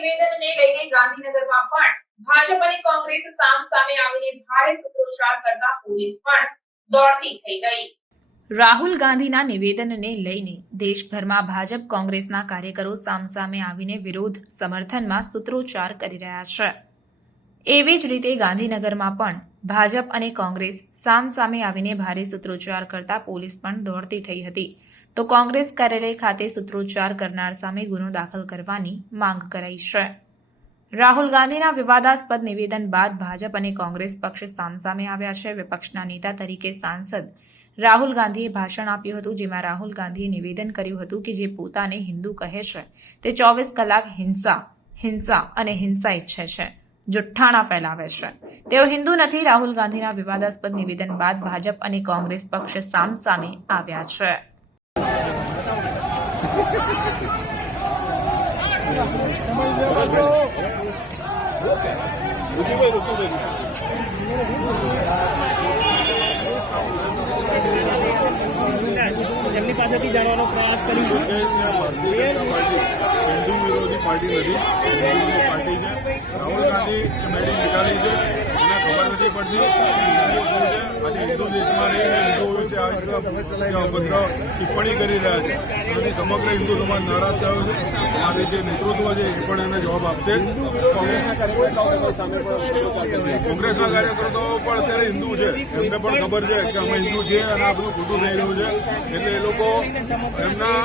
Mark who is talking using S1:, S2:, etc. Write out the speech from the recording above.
S1: નિવેદનને લઈને ગાંધીનગરમાં પણ ભાજપ અને કોંગ્રેસ સામ સામે આવીને ભારે સૂત્રોચ્ચાર કરતા પોલીસ પણ દોડતી થઈ ગઈ. રાહુલ ગાંધીના નિવેદનને લઈને દેશભરમાં ભાજપ કોંગ્રેસના કાર્યકરો સામસામે આવીને વિરોધ સમર્થનમાં સૂત્રોચ્ચાર કરી રહ્યા છે. એવી જ રીતે ગાંધીનગરમાં પણ ભાજપ અને કોંગ્રેસ સામસામે આવીને ભારે સૂત્રોચ્ચાર કરતા પોલીસ પણ દોડતી થઈ હતી. તો કોંગ્રેસ કાર્યાલય ખાતે સૂત્રોચ્ચાર કરનાર સામે ગુનો દાખલ કરવાની માંગ કરાઈ છે. રાહુલ ગાંધીના વિવાદાસ્પદ નિવેદન બાદ ભાજપ અને કોંગ્રેસ પક્ષ સામસામે આવ્યા છે. વિપક્ષના નેતા તરીકે સાંસદ રાહુલ ગાંધીએ ભાષણ આપ્યું હતું, જેમાં રાહુલ ગાંધીએ નિવેદન કર્યું હતું કે જે પોતાને હિન્દુ કહે છે, તે ચોવીસ કલાક હિંસા હિંસા અને હિંસા ઈચ્છે છે. જુઠ્ઠાણા ફેલાવે છે. તેઓ હિન્દુ નથી, રાહુલ ગાંધીના વિવાદાસ્પદ નિવેદન બાદ ભાજપ અને કોંગ્રેસ પક્ષ સામસામે આવ્યા છે.
S2: એમની પાસેથી જાણવાનો પ્રયાસ કરીશું
S3: હિન્દુ વિરોધી પાર્ટી નથી રાહુલ ગાંધી છે એને પડતી હિન્દુ દેશમાં રહીને અભદ્ર ટિપ્પણી કરી રહ્યા છે. અને સમગ્ર હિન્દુ સમાજ નારાજ થયો છે. અને જે નેતૃત્વ છે એ પણ એને જવાબ આપશે. કોંગ્રેસના કાર્યકર્તાઓ પણ અત્યારે હિન્દુ છે. એમને પણ ખબર છે કે અમે હિન્દુ છીએ અને આ બધું ખોટું થઈ રહ્યું છે. એટલે એ લોકો એમના